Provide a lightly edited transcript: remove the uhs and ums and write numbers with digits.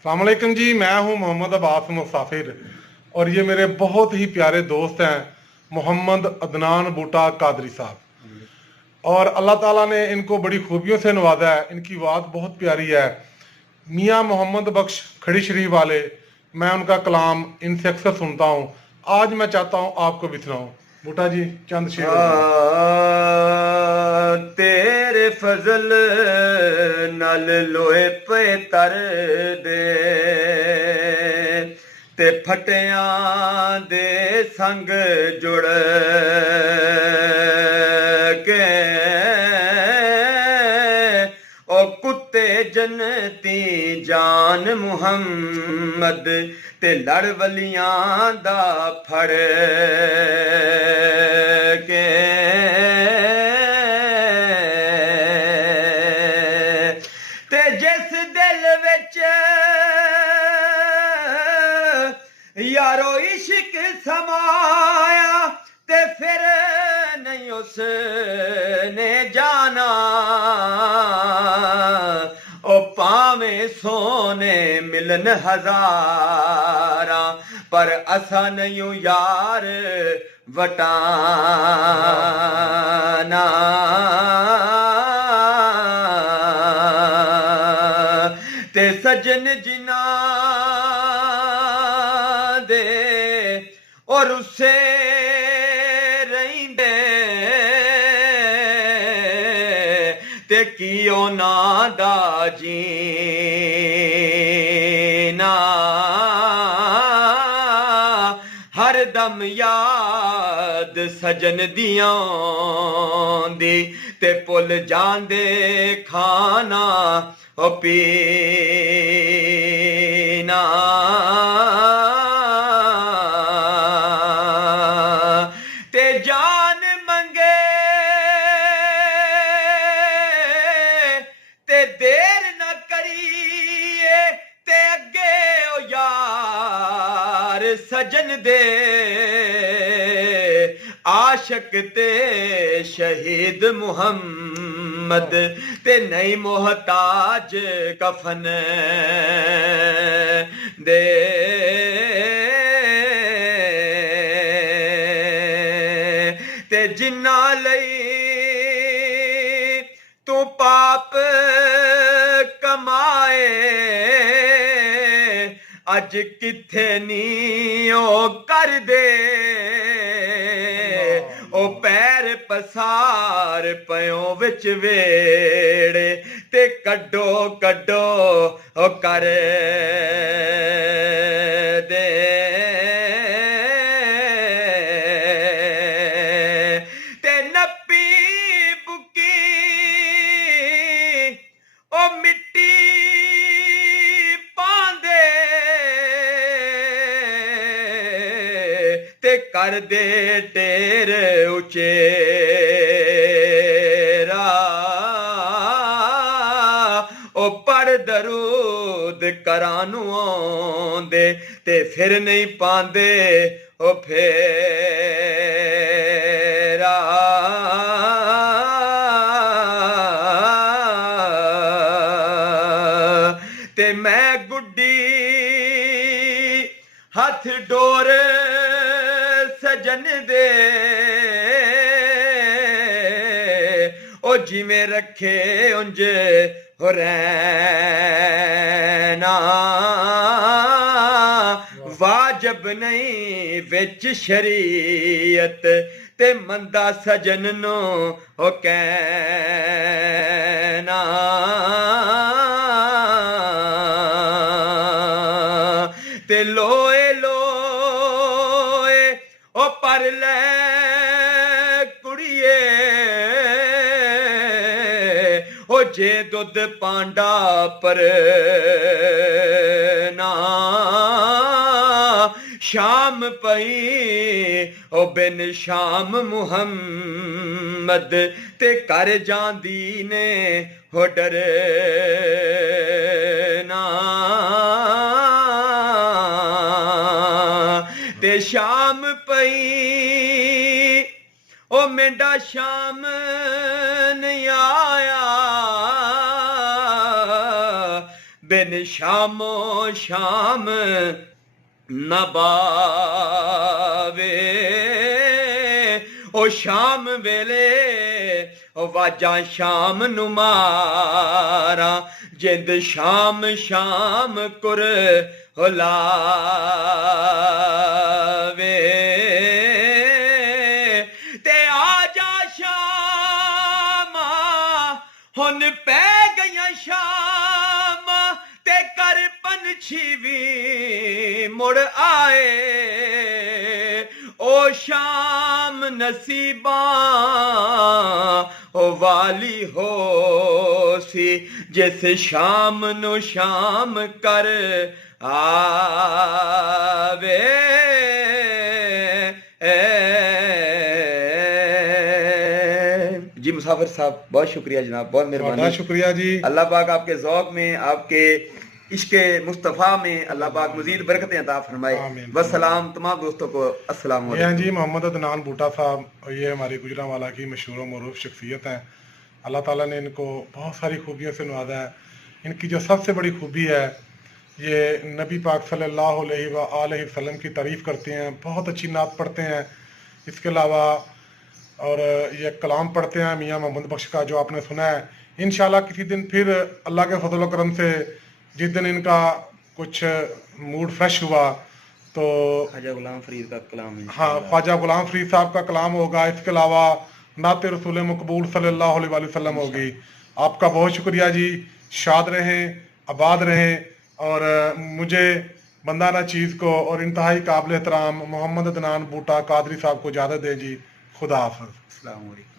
अस्सलामुअलैकुम जी। मैं हूं मोहम्मद अब्बास मुसाफिर और ये मेरे बहुत ही प्यारे दोस्त हैं मोहम्मद अदनान बूटा कादरी साहब। और अल्लाह ताला ने इनको बड़ी खूबियों से नवाजा है। इनकी बात बहुत प्यारी है। मियाँ मोहम्मद बख्श खड़ी शरीफ वाले, मैं उनका कलाम इनसे अक्सर सुनता हूँ। आज मैं चाहता हूँ आपको भी सुनाऊं। बूटा जी चंद शेर हो जाए। तेरे फजल नल लोए पे तर दे ते फटियां दे संग जुड़ के ओ कुत्ते जन्नती जान मुहम्मद ते लड़ वलियां दा फड़ के ते जिस दिल विच यारो इश्क समाया ते फिर नहीं उसने जाना ओ पावें सोने मिलन हजारा पर असा नहीं यार वटाना ते सजन जिना दे और उसे रहिंदे ते कियो ना दा जीना हर दम याद सजन दियां दी ते भुल जांदे खाना ओ पीना ते जान मंगे ते देर न करिए ते अगे ओ यार सजन दे आशक ते शहीद मुहम्मद ते नहीं मोहताज कफन दे ते जिन्ना लई तू पाप कमाए अज किथे नी ओ कर दे ओ पैर पसार पयो विच वेड़े ते कड्डो कड्डो ओ कर दे ते नप्पी बुकी ओ मिट्टी पांदे ते कर दे टेर उचेरा ओ पढ़ दरूद करानू आंदे ते फिर नहीं पांदे ओ फेरा ते मैं गुड्डी हथ डोर सजन दे ओ जिमें रखे उंज हो रहना वाजब नहीं विच शरीयत ते मंदा सजन नो हो कहना ते लोए लोए ओ पर ले कुड़िए ओ जे दुध पांडा पर ना शाम पई ओ बिन शाम मुहम्मद ते कर जांदी ने हो डरना ते शाम पई ओ मेंढा शाम नहीं आया बिन शामो शाम न बावे ओ शाम वेले ओ वाजा शाम नुमारा जिंद शाम शाम कुर हुलावे ते आजा शामा हुन पै गईया शामा ते कर पंछी भी मुड़ आए ओ शाम नसीबा ओ वाली हो सी जिस शाम नु शाम कर आवे जी मुसाफिर साहब बहुत शुक्रिया जनाब, बहुत बहुत मेहरबानी। शुक्रिया जी। अल्लाह पाक आपके ज़ौक़ में, आपके इश्क़े मुस्तफ़ा में अल्लाह पाक मज़ीद बरकतें अता फरमाए। आमीन। वस्सलाम तमाम दोस्तों को अस्सलाम ये हैं जी मोहम्मद अदनान बूटा साहब, और ये हमारी गुजरांवाला की मशहूर व मरूफ शख्सियत हैं। अल्लाह ताला ने इनको बहुत सारी खूबियों से नवाजा है। इनकी जो सबसे बड़ी खूबी है, ये नबी पाक सल्लल्लाहु अलैहि वसल्लम की तारीफ़ करते हैं, बहुत अच्छी नात पढ़ते हैं। इसके अलावा और ये कलाम पढ़ते हैं मियाँ मोहम्मद बख्श का, जो आपने सुना है। इंशाल्लाह किसी दिन फिर अल्लाह के फजल व करम से जिस दिन इनका कुछ मूड फ्रेश हुआ तो ख्वाजा गुलाम फरीद का कलाम है। हाँ, ख्वाजा गुलाम फरीद साहब का कलाम होगा। इसके अलावा नाते रसूल मकबूल सल्लल्लाहु अलैहि वसल्लम होगी। आपका बहुत शुक्रिया जी। शाद रहें, आबाद रहें, और मुझे बंदाना चीज़ को और इंतहाई काबिल एहतराम मोहम्मद अदनान बूटा कादरी साहब को इजाज़त दें जी। खुदा हाफ़िज़। अस्सलाम वालेकुम।